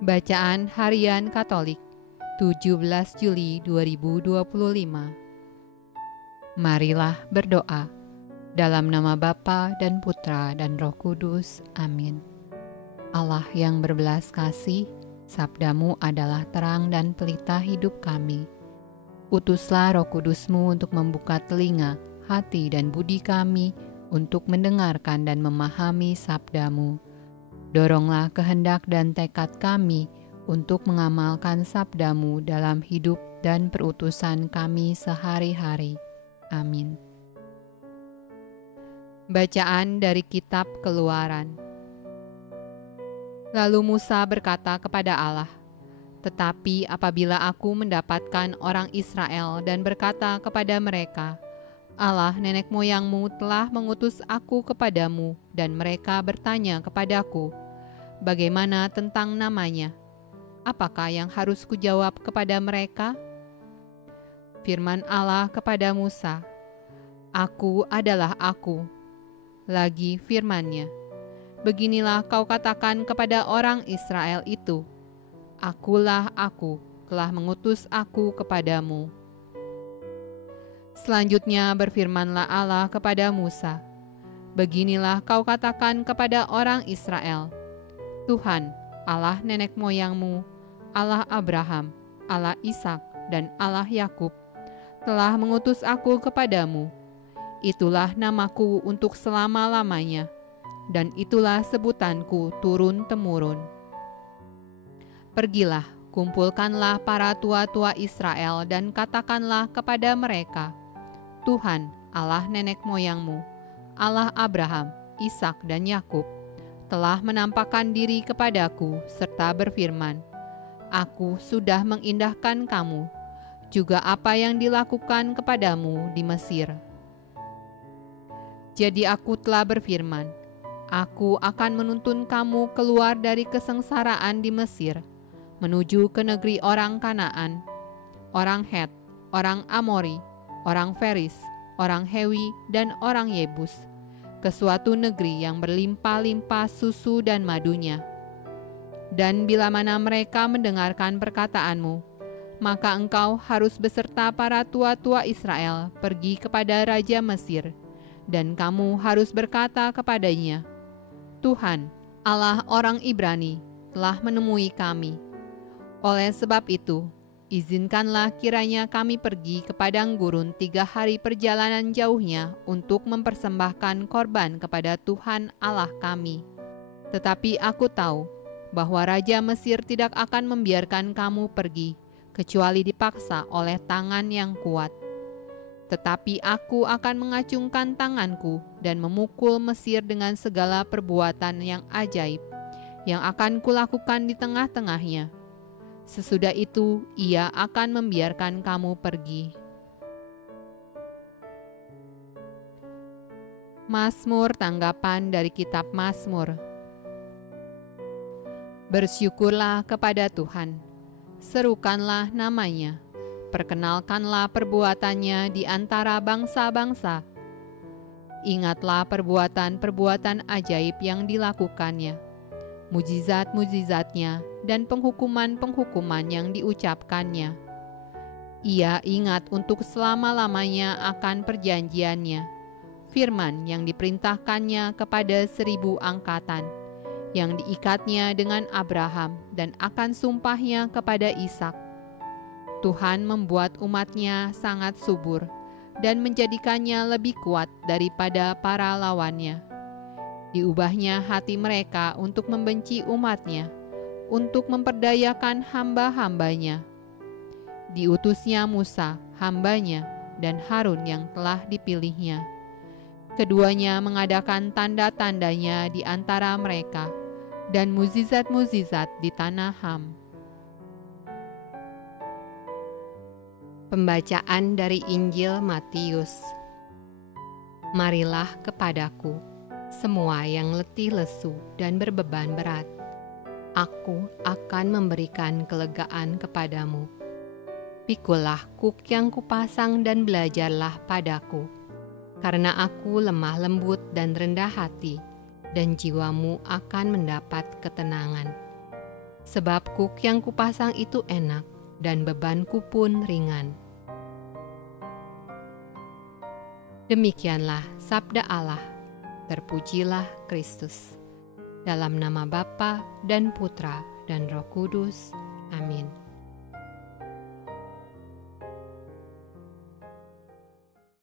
Bacaan Harian Katolik 17 Juli 2025. Marilah berdoa. Dalam nama Bapa dan Putra dan Roh Kudus. Amin. Allah yang berbelas kasih, sabdamu adalah terang dan pelita hidup kami. Utuslah Roh Kudusmu untuk membuka telinga, hati dan budi kami untuk mendengarkan dan memahami sabdamu. Doronglah kehendak dan tekad kami untuk mengamalkan sabdamu dalam hidup dan perutusan kami sehari-hari. Amin. Bacaan dari Kitab Keluaran. Lalu Musa berkata kepada Allah, "Tetapi apabila aku mendapatkan orang Israel dan berkata kepada mereka, Allah nenek moyangmu telah mengutus aku kepadamu, dan mereka bertanya kepadaku, bagaimana tentang namanya? Apakah yang harus kujawab kepada mereka?" Firman Allah kepada Musa, "Aku adalah Aku." Lagi firman-Nya, "Beginilah kau katakan kepada orang Israel itu, Akulah Aku, telah mengutus aku kepadamu." Selanjutnya berfirmanlah Allah kepada Musa, "Beginilah kau katakan kepada orang Israel, Tuhan, Allah nenek moyangmu, Allah Abraham, Allah Ishak, dan Allah Yakub, telah mengutus aku kepadamu. Itulah namaku untuk selama-lamanya, dan itulah sebutanku turun-temurun. Pergilah, kumpulkanlah para tua-tua Israel dan katakanlah kepada mereka, Tuhan, Allah nenek moyangmu, Allah Abraham, Ishak, dan Yakub, telah menampakkan diri kepadaku serta berfirman, Aku sudah mengindahkan kamu, juga apa yang dilakukan kepadamu di Mesir. Jadi aku telah berfirman, Aku akan menuntun kamu keluar dari kesengsaraan di Mesir, menuju ke negeri orang Kanaan, orang Het, orang Amori, orang Feris, orang Hewi, dan orang Yebus, ke suatu negeri yang berlimpah-limpah susu dan madunya. Dan bila mana mereka mendengarkan perkataanmu, maka engkau harus beserta para tua-tua Israel pergi kepada Raja Mesir, dan kamu harus berkata kepadanya, Tuhan, Allah orang Ibrani, telah menemui kami. Oleh sebab itu, izinkanlah kiranya kami pergi ke padang gurun 3 hari perjalanan jauhnya untuk mempersembahkan korban kepada Tuhan Allah kami. Tetapi aku tahu bahwa Raja Mesir tidak akan membiarkan kamu pergi, kecuali dipaksa oleh tangan yang kuat. Tetapi aku akan mengacungkan tanganku dan memukul Mesir dengan segala perbuatan yang ajaib, yang akan kulakukan di tengah-tengahnya. Sesudah itu, ia akan membiarkan kamu pergi." Mazmur tanggapan dari Kitab Mazmur. Bersyukurlah kepada Tuhan, serukanlah namanya, perkenalkanlah perbuatannya di antara bangsa-bangsa. Ingatlah perbuatan-perbuatan ajaib yang dilakukannya, mujizat-mujizatnya, dan penghukuman-penghukuman yang diucapkannya. Ia ingat untuk selama-lamanya akan perjanjiannya, firman yang diperintahkannya kepada 1000 angkatan, yang diikatnya dengan Abraham dan akan sumpahnya kepada Ishak. Tuhan membuat umatnya sangat subur dan menjadikannya lebih kuat daripada para lawannya. Diubahnya hati mereka untuk membenci umatnya, untuk memperdayakan hamba-hambanya. Diutusnya Musa, hambanya, dan Harun yang telah dipilihnya. Keduanya mengadakan tanda-tandanya di antara mereka, dan mukjizat-mukjizat di tanah Ham. Pembacaan dari Injil Matius. Marilah kepadaku, semua yang letih lesu dan berbeban berat. Aku akan memberikan kelegaan kepadamu. Pikulah kuk yang kupasang dan belajarlah padaku, karena aku lemah lembut dan rendah hati, dan jiwamu akan mendapat ketenangan. sebab kuk yang kupasang itu enak, dan bebanku pun ringan. Demikianlah sabda Allah. Terpujilah Kristus. Dalam nama Bapa dan Putra dan Roh Kudus. Amin.